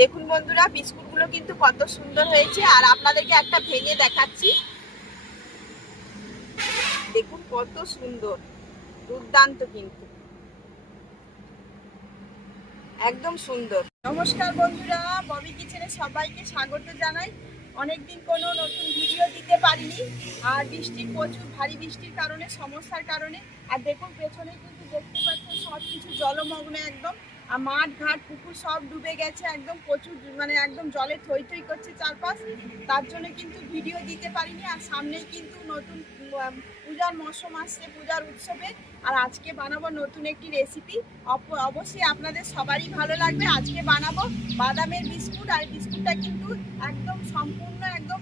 দেখুন বন্ধুরা, বিস্কুটগুলো কিন্তু কত সুন্দর হয়েছে। আর আপনাদেরকে একটা ভেঙে দেখাচ্ছি। দেখুন কত সুন্দর, দুর্দান্ত কিন্তু। একদম সুন্দর। নমস্কার বন্ধুরা, ববি কিচেনে সবাইকে স্বাগত জানাই। অনেকদিন কোনো নতুন ভিডিও দিতে পারিনি। আর বৃষ্টির প্রচুর, ভারী বৃষ্টির কারণে, সমস্যার কারণে। আর দেখুন পেছনে কিন্তু দেখতে পাচ্ছেন সব কিছু জলমগ্ন একদম। আর মাঠ, ঘাট, পুকুর সব ডুবে গেছে, একদম প্রচুর মানে একদম জলে থই থই করছে চারপাশ। তার জন্য কিন্তু ভিডিও দিতে পারিনি, আর সামনেই কিন্তু নতুন পূজার মৌসুম আসছে, পূজার উৎসবে। আর আজকে বানাবো নতুন একটি রেসিপি অবশ্যই আপনাদের সবারই ভালো লাগবে। আজকে বানাবো বাদামের বিস্কুট, আর বিস্কুটটা কিন্তু একদম সম্পূর্ণ, একদম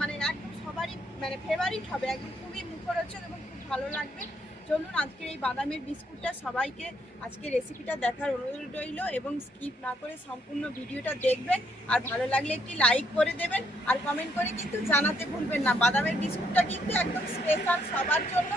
মানে একদম সবারই মানে ফেভারিট হবে। একদম খুবই মুখরোচক এবং খুব ভালো লাগবে। চলুন আজকে এই বাদামের বিস্কুটটা সবাইকে আজকে রেসিপিটা দেখার অনুরোধ রইল এবং স্কিপ না করে সম্পূর্ণ ভিডিওটা দেখবেন। আর ভালো লাগলে একটি লাইক করে দেবেন, আর কমেন্ট করে কিন্তু জানাতে ভুলবেন না। বাদামের বিস্কুটটা কিন্তু একদম স্পেশাল সবার জন্য।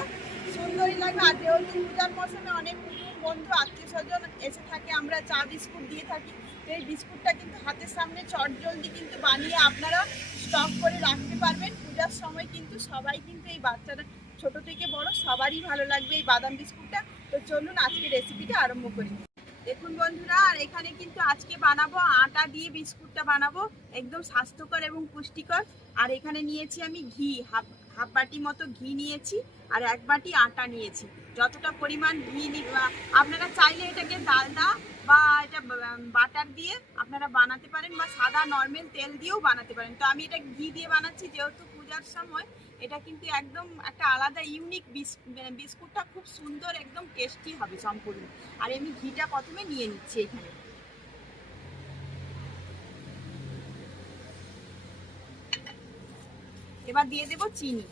সুন্দরই লাগবে। আর যেহেতু পূজার মৌসুমে অনেক বন্ধু, আত্মীয় স্বজন এসে থাকে, আমরা চা বিস্কুট দিয়ে থাকি। এই বিস্কুটটা কিন্তু হাতের সামনে চট জলদি কিন্তু বানিয়ে আপনারা স্টক করে রাখতে পারবেন। পূজার সময় কিন্তু সবাই কিন্তু এই বাচ্চারা ছোট থেকে বড়, সবারই ভালো লাগবে এই বাদাম বিস্কুটটা। তো চলুন আজকে রেসিপিটা আরম্ভ করি। দেখুন বন্ধুরা, আর এখানে কিন্তু আজকে বানাবো আটা দিয়ে বিস্কুটটা বানাবো। একদম স্বাস্থ্যকর এবং পুষ্টিকর। আর এখানে নিয়েছি আমি ঘি। হাফ হাফ বাটি মতো ঘি নিয়েছি আর এক বাটি আটা নিয়েছি। যতটা পরিমাণ ঘি আপনারা চাইলে এটাকে ডালদা বা এটা বাটার দিয়ে আপনারা বানাতে পারেন বা সাদা নর্মাল তেল দিয়েও বানাতে পারেন। তো আমি এটা ঘি দিয়ে বানাচ্ছি, যেহেতু পূজার সময়। এটা কিন্তু একদম একটা আলাদা ইউনিক বিস্কুটটা খুব সুন্দর, একদম টেস্টি হবে সম্পূর্ণ। আর আমি ঘিটা প্রথমে নিয়ে নিচ্ছি এখানে। এবার দিয়ে দেব চিনি।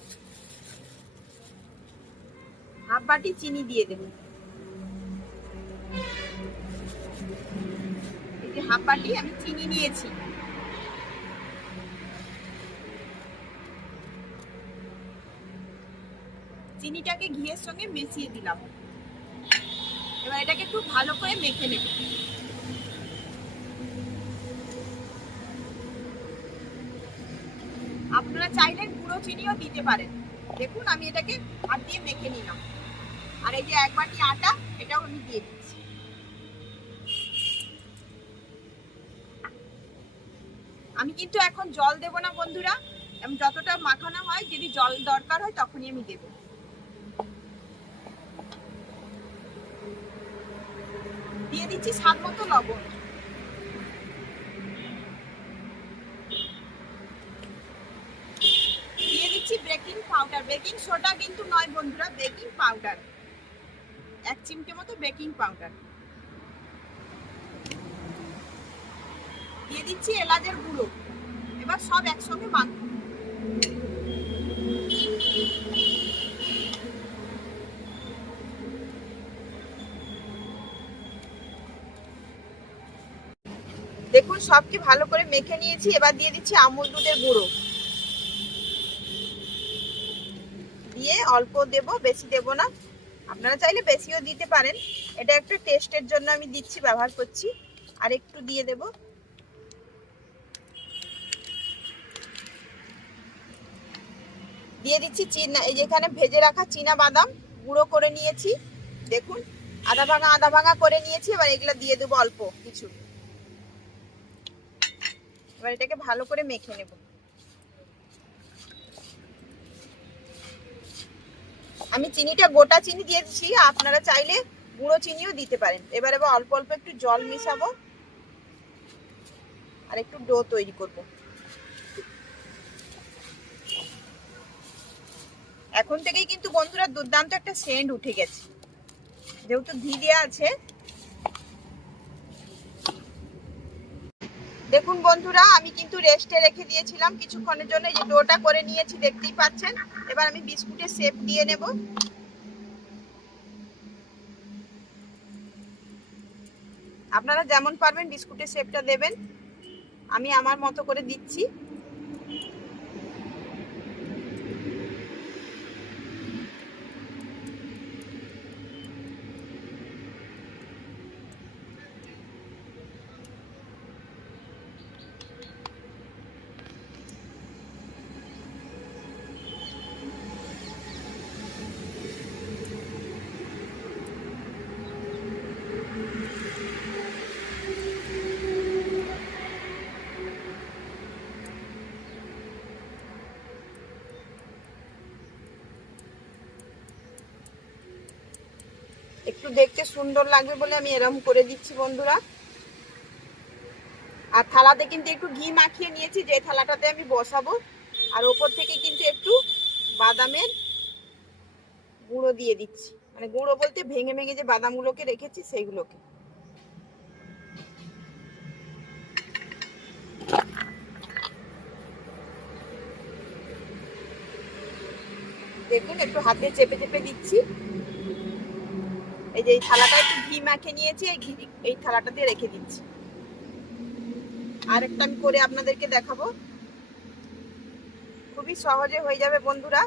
হাফ বাটি চিনি দিয়ে দেব। হাফ বাটি আমি চিনি নিয়েছি। চিনিটাকে ঘিয়ের সঙ্গে মিশিয়ে দিলাম। এবার এটাকে খুব ভালো করে মেখে নেব। আপনারা চাইলে গুঁড়ো চিনিও দিতে পারেন। দেখুন, আমি এটাকে হাত দিয়ে মেখে নিলাম। আর এই যে এক বাটি আটা, এটাও আমি দিয়ে দিচ্ছি। আমি কিন্তু এখন জল দেব না, বন্ধুরা। যতটা মাখানো হয়, যদি জল দরকার হয়, তখনই আমি দেবো। দিচ্ছি, স্বাদ মতো লবণ। দিয়ে দিচ্ছি বেকিং পাউডার বেকিং সোডা কিন্তু নয় বন্ধুরা বেকিং পাউডার এক চিমটে মতো বেকিং পাউডার দিয়ে দিচ্ছি এলাচের গুঁড়ো। এবার সব একসঙ্গে মাখবো। দেখুন, সবকে ভালো করে মেখে নিয়েছি, এবার দিয়ে দিচ্ছি আমুল দুধের গুঁড়ো। দিয়ে অল্প দেব, বেশি দেব না। আপনারা চাইলে বেশিও দিতে পারেন। এটা একটা টেস্টের জন্য আমি দিচ্ছি, ব্যবহার করছি। আর একটু দিয়ে দেব। দিয়ে দিচ্ছি চিনা, এই যেখানে ভেজে রাখা চীনা বাদাম, গুঁড়ো করে নিয়েছি। দেখুন, আধা ভাঙা আধা ভাঙা করে নিয়েছি, এবার এগুলো দিয়ে দেবো অল্প কিছু। এবার এটাকে ভালো করে মেখে নেব। আমি চিনিটা, গোটা চিনি দিয়েছি আপনারা চাইলে গুঁড়ো চিনিও দিতে পারেন। এবার এবার অল্প অল্প একটু জল মিশাবো আর একটু ডো তৈরি করব। এখন থেকেই কিন্তু বন্ধুরা দুর্দান্ত একটা সেন্ট উঠে গেছে। যেহেতু ঘি দেওয়া আছে দেখুন বন্ধুরা, আমি কিন্তু রেস্টে রেখে দিয়েছিলাম। কিছুক্ষণের জন্য এই যে ডোটা করে নিয়েছি, দেখতেই পাচ্ছেন। এবার আমি বিস্কুটের শেপ দিয়ে নেব। আপনারা যেমন পারবেন বিস্কুটের শেপটা দেবেন। আমি আমার মতো করে দিচ্ছি। একটু দেখতে সুন্দর লাগবে বলে আমি এরম করে দিচ্ছি বন্ধুরা। আর থালাতে কিন্তু একটু ঘি মাখিয়ে নিয়েছি, যে থালাটাতে আমি বসাবো। আর ওপর থেকে কিন্তু একটু বাদামের গুঁড়ো দিয়ে দিচ্ছি। মানে গুঁড়ো বলতে ভেঙে ভেঙে যে বাদামগুলোকে রেখেছি সেইগুলোকে। দেখুন, একটু হাতে চেপে চেপে দিচ্ছি। এই যে এই থালাটা একটু ঘি মাখে নিয়েছি, এই ঘি এই থালাটা দিয়ে রেখে দিচ্ছি। আরেকটা আমি করে আপনাদেরকে দেখাবো। খুবই সহজে হয়ে যাবে বন্ধুরা।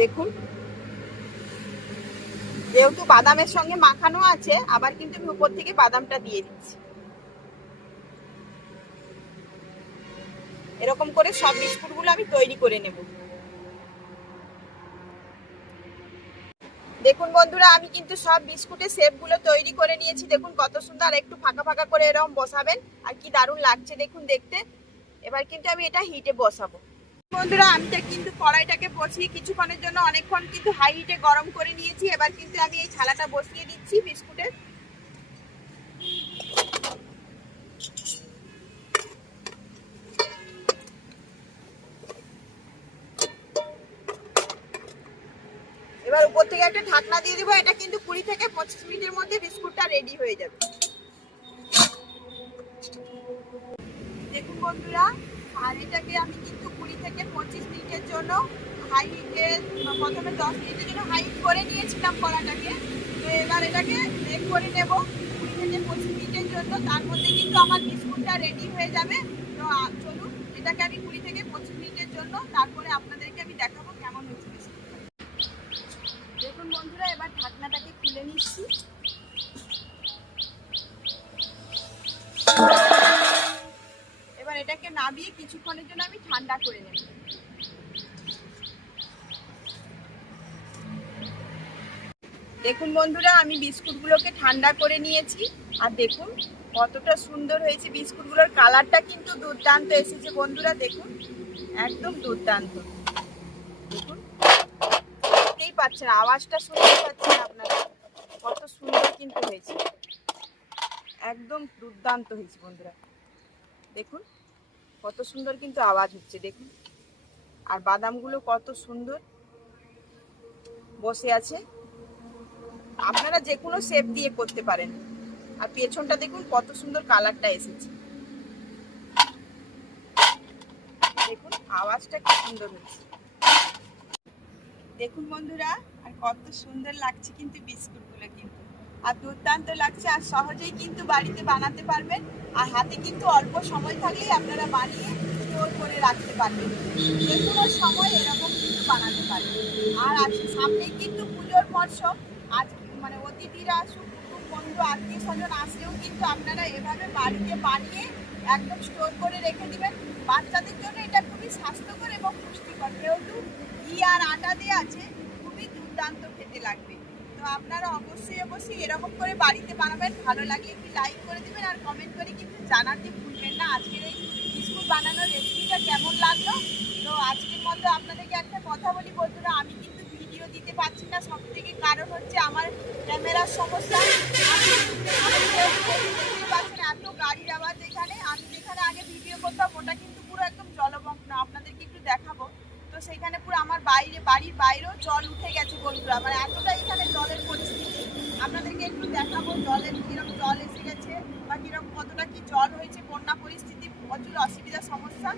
দেখুন। যেহেতু বাদামের সঙ্গে মাখানো আছে, আবার কিন্তু আমি উপর থেকে বাদামটা দিয়ে দিচ্ছি। এরকম করে সব বিস্কুটগুলো আমি তৈরি করে নেব। দেখুন বন্ধুরা, আমি কিন্তু সব বিস্কুটের শেপগুলো তৈরি করে নিয়েছি। দেখুন কত সুন্দর একটু ফাঁকা ফাঁকা করে এরকম বসাবেন। আর কি দারুণ লাগছে দেখুন দেখতে। এবার কিন্তু আমি এটা হিটে বসাবো। বন্ধুরা, আমি কিন্তু কড়াইটাকে বসিয়ে কিছুক্ষণের জন্য অনেকক্ষণ কিন্তু হাই হিটে গরম করে নিয়েছি। এবার কিন্তু আমি এই থালাটা বসিয়ে দিচ্ছি বিস্কুটের এবার উপর থেকে একটা ঢাকনা দিয়ে দিব। এটা কিন্তু কুড়ি থেকে পঁচিশ মিনিটের মধ্যে বিস্কুটটা রেডি হয়ে যাবে। দেখুন বন্ধুরা, আর এটাকে আমি থেকে পঁচিশ মিনিটের জন্য হাই হিটে প্রথমে দশ মিনিটের জন্য হাই হিট করে নিয়েছিলাম কড়াটাকে। তো এবার এটাকে বেক করে নেব। কুড়ি থেকে পঁচিশ মিনিটের জন্য। তার মধ্যে কিন্তু আমার বিস্কুটটা রেডি হয়ে যাবে। তো চলুন, এটাকে আমি কুড়ি থেকে পঁচিশ মিনিটের জন্য তারপরে আপনাদেরকে আমি দেখাবো কেমন হয়েছে দেখুন বন্ধুরা, এবার ঢাকনাটাকে খুলে নিচ্ছি। এটাকে নাবিয়ে কিছুক্ষণের জন্য আমি ঠান্ডা করে নেব। দেখুন বন্ধুরা, আমি বিস্কুটগুলোকে ঠান্ডা করে নিয়েছি। আর দেখুন, কতটা সুন্দর হয়েছে বিস্কুটগুলোর কালারটা কিন্তু দুর্দান্ত এসেছে বন্ধুরা, দেখুন। একদম দুর্দান্ত। দেখুন, দেখতেই পাচ্ছেন, আওয়াজটা শুনতে পাচ্ছেন আপনারা। কত সুন্দর কিন্তু হয়েছে। একদম দুর্দান্ত হয়েছে বন্ধুরা। দেখুন কত সুন্দর কিন্তু আওয়াজ হচ্ছে, দেখুন। আর বাদামগুলো কত সুন্দর বসে আছে। আপনারা যে কোনো শেপ দিয়ে করতে পারেন। আর পেছনটা দেখুন, কত সুন্দর কালারটা এসেছে। দেখুন, আওয়াজটা কি সুন্দর হচ্ছে। দেখুন বন্ধুরা, আর কত সুন্দর লাগছে কিন্তু বিস্কুটগুলো কিন্তু। আর দুর্দান্ত লাগছে, আর সহজেই কিন্তু বাড়িতে বানাতে পারবেন। আর হাতে কিন্তু অল্প সময় থাকলেই আপনারা বানিয়ে স্টোর করে রাখতে পারবেন। যে কোনো সময় এরকম কিন্তু বানাতে পারবেন আর আছে সামনেই কিন্তু পুজোর মরশুম। আজ মানে অতিথিরা বন্ধু আত্মীয় স্বজন আসলেও কিন্তু আপনারা এভাবে বাড়িতে বানিয়ে একদম স্টোর করে রেখে দিবেন। বাচ্চাদের জন্য এটা খুবই স্বাস্থ্যকর এবং পুষ্টিকর। যেহেতু ঘি আর আটা দিয়ে আছে, খুবই দুর্দান্ত খেতে লাগবে। আপনারা অবশ্যই অবশ্যই এরকম করে বাড়িতে বানাবেন। ভালো লাগলে একটু লাইক করে দিবেন আর কমেন্ট করে কিন্তু জানাতে ভুলবেন না। আজকের এই বিস্কুট বানানোর রেসিপিটা কেমন লাগল? তো আজকের মতো আপনাদেরকে একটা কথা বলি বন্ধুরা, আমি কিন্তু ভিডিও দিতে পারছি না। সব থেকে কারণ হচ্ছে আমার ক্যামেরার সমস্যা। এত গাড়ির আওয়াজ এখানে। আমি যেখানে আগে ভিডিও করতাম, ওটা কিন্তু পুরো একদম দেখাবো তো সেখানে পুরো আমার বাইরে, বাড়ির বাইরেও জল উঠে গেছে বন্ধুরা। মানে এতটা এখানে জলের পরিস্থিতি। আপনাদেরকে একটু দেখাবো জলের কীরকম জল এসে গেছে বা কীরকম কতটা কি জল হয়েছে, বন্যা পরিস্থিতি, প্রচুর অসুবিধা, সমস্যা।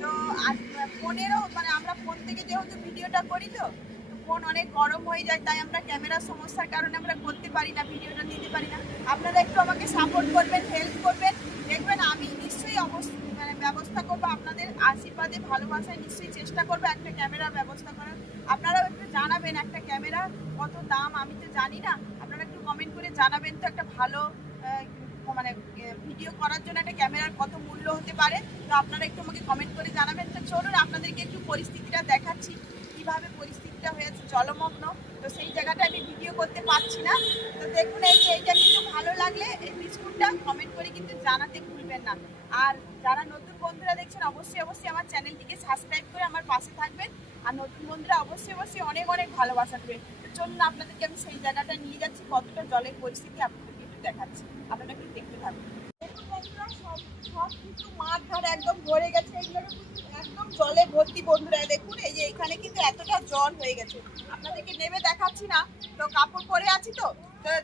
তো আর ফোনেরও মানে আমরা ফোন থেকে যেহেতু ভিডিওটা করি তো তো ফোন অনেক গরম হয়ে যায়, তাই আমরা ক্যামেরার সমস্যার কারণে আমরা করতে পারি না, ভিডিওটা দিতে পারি না। আপনারা একটু আমাকে সাপোর্ট করবেন হেল্প করবেন দেখবেন আমি নিশ্চয়ই অবশ্যই মানে ব্যবস্থা করব আপনাদের আশীর্বাদে, ভালোবাসায় নিশ্চয়ই চেষ্টা করব একটা ক্যামেরার ব্যবস্থা করার। আপনারাও একটু জানাবেন একটা ক্যামেরা কত দাম, আমি তো জানি না। আপনারা একটু কমেন্ট করে জানাবেন তো একটা ভালো মানে ভিডিও করার জন্য একটা ক্যামেরার কত মূল্য হতে পারে। তো আপনারা একটু আমাকে কমেন্ট করে জানাবেন। তো চলুন, আপনাদেরকে একটু পরিস্থিতিটা দেখাচ্ছি। কীভাবে পরিস্থিতিটা হয়েছে, জলমগ্ন। তো সেই জায়গাটা আমি ভিডিও করতে পারছি না। তো দেখুন, এই যে এইটা কিন্তু ভালো লাগলে এই বিস্কুটটা কমেন্ট করে কিন্তু জানাতে ভুলবেন না। আর যারা নতুন বন্ধুরা দেখছেন, অবশ্যই অবশ্যই আমার চ্যানেলটিকে সাবস্ক্রাইব করে আমার পাশে থাকবেন। আর নতুন বন্ধুরা অবশ্যই অবশ্যই অনেক অনেক ভালোবাসা তো চলুন, আপনাদেরকে আমি সেই জায়গাটা নিয়ে যাচ্ছি। কতটা জলের পরিস্থিতি আপনাদেরকে একটু দেখাচ্ছি। আপনারা একটু দেখতে থাকবেন সব সব কিছু মাঠ ঘাট একদম ভরে গেছে। এগুলো জলে ভর্তি বন্ধুরা, দেখুন, এই যে এখানে কিন্তু এতটা জল হয়ে গেছে। আপনাদেরকে নেমে দেখাচ্ছি না। তো কাপড় পরে আছি তো।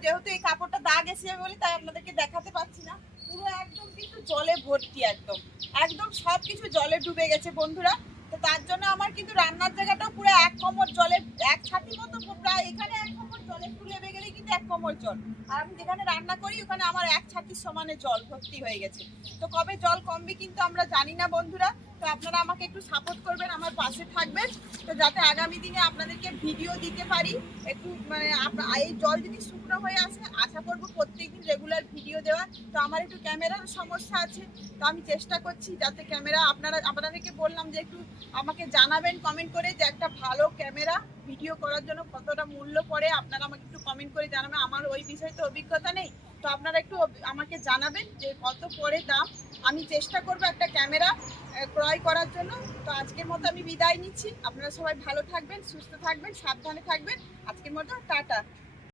যেহেতু এই কাপড়টা দাগ এসে বলে, তাই আপনাদেরকে দেখাতে পাচ্ছি না। পুরো একদম কিন্তু জলে ভর্তি একদম। একদম সব কিছু জলে ডুবে গেছে বন্ধুরা। তো তার জন্য আমার কিন্তু রান্নার জায়গাটাও পুরো এক কোমর জলে, এক ছাতি মতো প্রায় এখানে এক কোমর জলে নেমে গেলেই কিন্তু এক কোমর জল। আর আমি যেখানে রান্না করি, ওখানে আমার এক ছাতির সমানে জল ভর্তি হয়ে গেছে। তো কবে জল কমবে কিন্তু আমরা জানি না বন্ধুরা। তো আপনারা আমাকে একটু সাপোর্ট করবেন, আমার পাশে থাকবেন। তো যাতে আগামী দিনে আপনাদেরকে ভিডিও দিতে পারি। একটু মানে এই জল যদি শুকনো হয়ে আসে, আশা করব প্রত্যেকদিন রেগুলার ভিডিও দেওয়ার। তো আমার একটু ক্যামেরার সমস্যা আছে, তো আমি চেষ্টা করছি যাতে ক্যামেরা আপনারা আপনাদেরকে বললাম যে একটু আমাকে জানাবেন কমেন্ট করে যে একটা ভালো ক্যামেরা ভিডিও করার জন্য কতটা মূল্য পড়ে। আপনারা আমাকে একটু কমেন্ট করে জানাবেন। আমার ওই বিষয়ে তো অভিজ্ঞতা নেই। তো আপনারা একটু আমাকে জানাবেন যে কত পরে দাম। আমি চেষ্টা করব একটা ক্যামেরা ক্রয় করার জন্য। তো আজকের মতো আমি বিদায় নিচ্ছি। আপনারা সবাই ভালো থাকবেন, সুস্থ থাকবেন, সাবধানে থাকবেন। আজকের মতো টাটা।